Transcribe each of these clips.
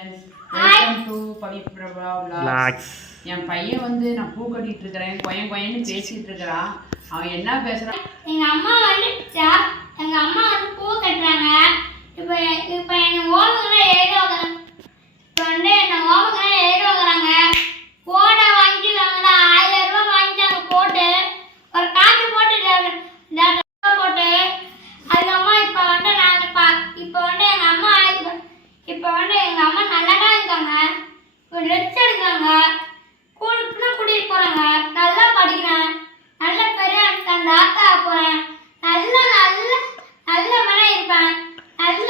Friends, welcome to Pavithra vlogs. என் பையன் வந்து நான் பூ கட்டிட்டு இருக்கிறேன், கொயன்னு பேசிட்டு இருக்கிறான். அவன் என்ன பேசுறான்? எங்க அம்மா வந்து பூ கட்டுறாங்க. இப்போ என்ன ஓமங்கனா ஏறுவாங்க. இப்போ வந்து என்ன ஓமங்கனா ஏறுவாங்க. போட வாங்கிட்டாங்கடா, 1000 ரூபாய் வாங்கிட்டாங்க. போட்டு ஒரு காசு போட்டு போட்டு அதுக்கம்மா இப்போ வந்து எங்க அம்மா நல்லா தான் இருக்காங்க. இப்போ ரெஸ்ட் எடுக்கிறாங்க. ஸ்கூலுக்குலாம் கூட்டிகிட்டு போகிறாங்க. நல்லா படிக்கிறேன், நல்ல பெரிய டாக்டர் போகிறேன், நல்ல நல்ல நல்ல மன இருப்பேன், நல்ல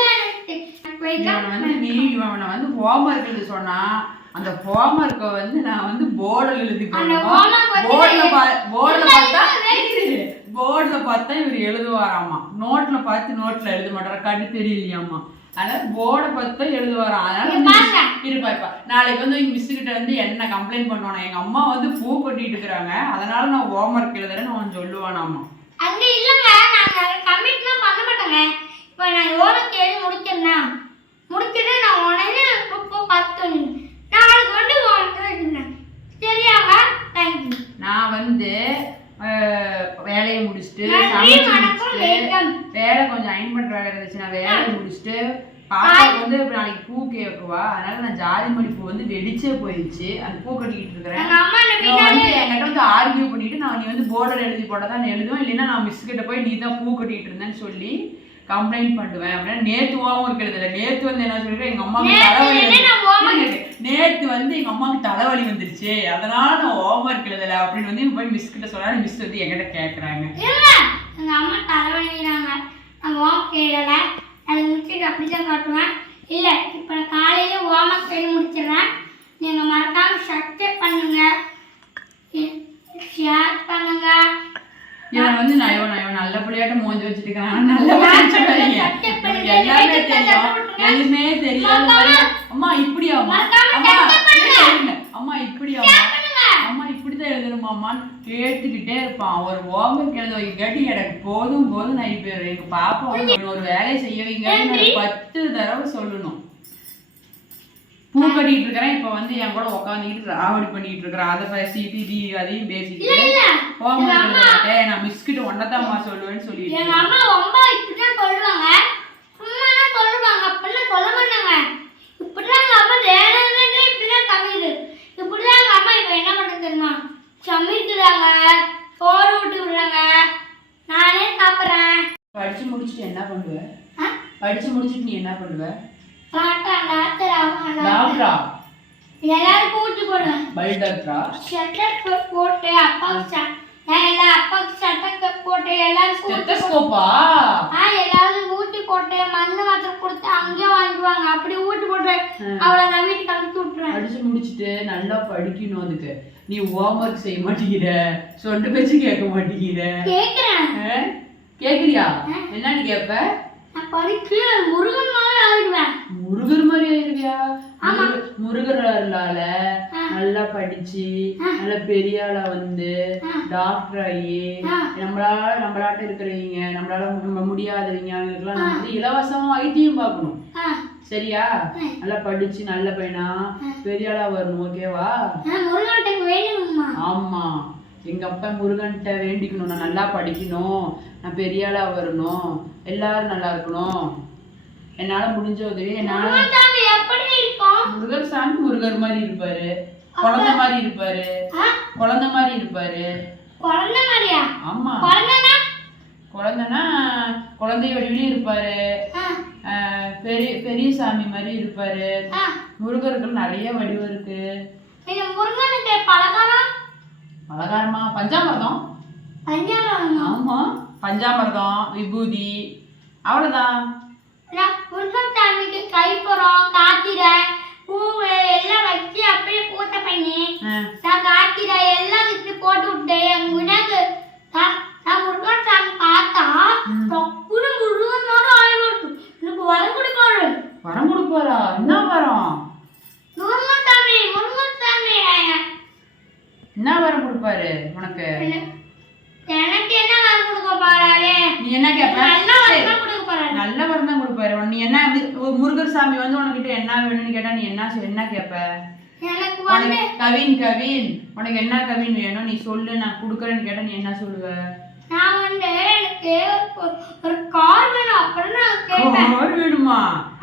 இவனை வந்து ஹோம்ஒர்க் எழுத சொன்னா அந்த ஹோம்ஒர்க்கை வந்து நான் வந்து போர்டில் எழுதி போர்டில் பார்த்தா இவர் எழுதுவாராமா. நோட்டில் எழுத மாட்டாரா, கண்ணு தெரியலையாமா. அதனால போர்டை பார்த்து எழுதுவாராம். அதனால இருப்பாப்பா நாளைக்கு வந்து எங்க மிஸ் கிட்ட வந்து என்ன கம்ப்ளைண்ட் பண்ணுவானா, எங்க அம்மா வந்து பூ கொட்டிட்டு இருக்கிறாங்க, அதனால நான் ஹோம்ஒர்க் எழுதுறேன்னு அவன் சொல்லுவானாமா. அது இல்லைங்க, நாங்கள் கம்ப்ளீட்லாம் பண்ண மாட்டோங்க. இப்போ நான் ஹோம்ஒர்க் எழுதி முடிச்சுட்டு நான் உடனே இப்போ 10 நாளைக்கு வந்து ஹோம்ஒர்க் சரியாங்க. தேங்க்யூ. நான் வந்து வேலையை முடிச்சுட்டு வேலை கொஞ்சம் அயன் பண்ற வேலை இருந்துச்சு. நான் வேலையை முடிச்சுட்டு பாப்பாவுக்கு வந்து நாளைக்கு பூ கேட்குவா, அதனால நான் ஜாதி மல்லி பூ வந்து வெடிச்சே போயிடுச்சு. அந்த பூ கட்டிக்கிட்டு இருக்கிறேன். என்கிட்ட வந்து ஆர்கியூ பண்ணிட்டு நான் நீ வந்து போர்டில் எழுதி போட்டதான் நான் எழுதுவேன், இல்லைன்னா நான் மிஸ் கிட்ட போய் நீ தான் பூ கட்டிட்டு இருந்தேன்னு சொல்லி கம்ப்ளைண்ட் பண்ணுவேன் அப்படின்னா நேத்துவாவும் இருக்கிறது. நேத்து வந்து என்ன சொல்லிருக்கேன், எங்க அம்மாவுக்கு தலைவலி, நேத்து வந்து எங்க அம்மாவுக்கு தலைவலி வந்துருச்சு, அதனால நான் ஹோம்ஒர்க் எழுதலை அப்படின்னு வந்து போய் மிஸ் கிட்ட சொன்னா மிஸ் வந்து என்கிட்ட கேட்கறாங்க. எங்க அம்மா தலைவலிக்கிறாங்க, நான் ஹோம்ஒர்க் எழுதலை, அதை முடிச்சுட்டு அப்படிதான் காட்டுவேன். இல்லை இப்போ நான் காலையில ஹோம்ஒர்க் எழுதி முடிச்சிடுறேன். நீங்கள் மறக்காம சப்ஸ்கிரைப் பண்ணுங்க, ஷேர் பண்ணுங்க. இவன் வந்து நான் நல்லபடியாட்ட மோஞ்சு வச்சுட்டு இருக்கான். நல்லபடியா எல்லாமே தெரியும், எதுவுமே தெரியாது. அம்மா இப்படியாமா, அம்மா இப்படியாமா, அம்மா இப்படிதான் எழுதணுமாமான்னு கேட்டுக்கிட்டே இருப்பான். ஒரு ஹோம்ஒர்க் எழுத வைக்காட்டி எனக்கு போதும் நான் இப்ப எங்க பாப்பா ஒரு வேலையை செய்ய வைங்க 10 தடவை சொல்லணும். பூ கட்டிட்டு இருக்கிறேன், இப்ப வந்து என் கூட உட்காந்துக்கிட்டு ராவடி பண்ணிட்டு இருக்கிறேன். அதை பேசிட்டு அதையும் பேசிட்டு நான் மிஸ் கிட்ட ஒன்னதாம்மா சொல்லுவேன்னு சொல்லிட்டு எங்க அம்மா ரொம்ப இப்படிதான் சொல்லுவாங்க, சும்மா சொல்லுவாங்க, அப்படிலாம் சொல்ல மாட்டாங்க. இப்படிதான் எங்க அம்மா வேணும்னே இப்படிதான் கவிது. இப்படிதான் எங்க அம்மா இப்ப என்ன பண்ண தெரியுமா, சமைக்கிறாங்க, சோறு ஊட்டி விடுறாங்க, நானே சாப்பிட்றேன். படிச்சு முடிச்சுட்டு என்ன பண்ணுவ? படிச்சு முடிச்சுட்டு நீ என்ன பண்ணுவ? டாக்டரா? எல்லாரும் பூச்சி போடுவேன். பல் டாக்டரா? ஸ்டெத்தஸ்கோப் போட்டு அப்பாவுக்கு ஸ்டெத்தஸ்கோப் போட்டு எல்லாரும் ஸ்டெத்தஸ்கோப்பா? எல்லாரும் ஊட்டி போட்டு மருந்து மாத்திரை கொடுத்து அங்கேயே வாங்குவாங்க. அப்படி ஊட்டி போட்டு அவ்வளோதான் வீட்டுக்கு அனுப்பிச்சு விட்டுருவேன். படிச்சு முடிச்சுட்டு நல்லா படிக்கணும். அதுக்கு நீ ஹோம்ஒர்க் செய்ய மாட்டேங்கிற, சொந்த பேச்சு கேட்க மாட்டேங்கிற. கேட்கிறேன். கேக்குறியா? என்னன்னு கேட்ப? நான் படிச்சு முருகன் மாதிரி ஆயிடுவேன். முருகர் மாதிரி ஆயிடுவியா? முருகரால நல்லா படிச்சு நல்ல பெரிய ஆளா வந்து டாக்டர் ஆகி நம்மளாட்ட இருக்கிறவங்க, நம்ம முடியாதவங்க அவங்களுக்குலாம் நம்ம வந்து இலவசமா வைத்தியம் பார்க்கணும். சரியா? நல்லா படிச்சு நல்ல பையனா பெரிய ஆளா வரணும். ஓகேவா? ஆமா, எங்க அப்பா முருகன்கிட்ட வேண்டிக்கணும், நான் நல்லா படிக்கணும், நான் பெரிய ஆளா வரணும், எல்லாரும் நல்லா இருக்கணும், என்னால முடிஞ்ச உதவி. முருகர் சாமி முருகர் மாதிரி இருப்பாரு, குழந்தை மாதிரி இருப்பாரு, குழந்தை மாதிரி இருப்பாரு. ஆமா, குழந்தைனா குழந்தை வடிவிலையும் இருப்பாரு, பெரிய சாமி மாதிரி இருப்பாரு. முருகருக்கு நிறைய வடிவம் இருக்கு. பலகாரமா? பஞ்சாமிர்தம். ஆமா, பஞ்சாமிர்தம், விபூதி, அவ்வளவுதான். முருகன் சாமிக்கு கைப்புறம், காத்திரை, பூவு எல்லாம் வச்சு அப்படியே பூத்த பண்ணி நான் காத்திரை எல்லாம் வச்சு போட்டு விட்டேன். எங்க வினாக்கு நான் முருகன் சாமி பார்த்தா டக்குனு முருகன் மாதிரி ஆயிடுச்சு. எனக்கு வரம் கொடுப்பாரு. வரம் கொடுப்பாரா? என்ன வரம்? முருகன் சாமி என்ன வரம் கொடுப்பாரு உனக்கு? எனக்கு என்ன வரம் கொடுக்க போறாரு? நீ என்ன கேட்ப? நல்ல வரம் கொடுக்க போறாரு. நல்ல வரம் தான் கொடுப்பாரு. நீ என்ன முருகர் சாமி வந்து உனக்கிட்ட என்ன வேணும்னு கேட்டா நீ என்ன கேட்ப? எனக்கு வந்து கவின் உனக்கு என்ன கவின் வேணும் நீ சொல்லு நான் குடுக்கறேன்னு கேட்டா நீ என்ன சொல்லுவ? நான் வந்து எனக்கு ஒரு கார் வேணும் அப்புறம் நான் கேட்பேன். கார் வேணுமா?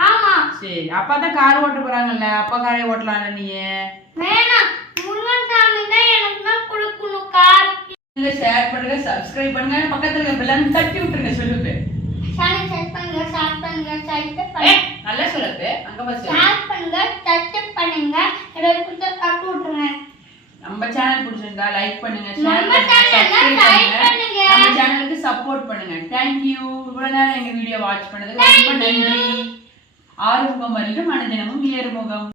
ஆமா. சரி அப்பா தான் கார் ஓட்ட போறாங்கல்ல, அப்பா காரே ஓட்டலாம்ல நீ. வேணாம், முருகன் சாமி தான் எனக்கு தான் கொடுக்கணும் கார். ஷேர் பண்ணுங்க, சப்ஸ்கிரைப் பண்ணுங்க, பக்கத்துல இருக்க பெல் தட்டி விட்டுருங்க. சொல்லுங்க சேனல் செட் பண்ணுங்க, ஷேர் பண்ணுங்க, சப்ஸ்கிரைப் பண்ணுங்க. நல்லா சொல்லுங்க. அங்க பாரு ஷேர் பண்ணுங்க, சப்ஸ்கிரைப் பண்ணுங்க, ரெட் பட்டன் தட்டி விட்டுருங்க. நம்ம சேனல் பிடிச்சிருந்தா லைக் பண்ணுங்க, ஷேர் நம்ம பண்ணுங்க, சேனலை லைக் பண்ணுங்க. நம்ம சேனலுக்கு சப்போர்ட் பண்ணுங்க. Thank you. இவ்வளவு நேரம் எங்க வீடியோ வாட்ச் பண்ணதுக்கு ரொம்ப நன்றி. ஆறுமுகம் அறியும் அனுதினமும் ஏறுமுகம்.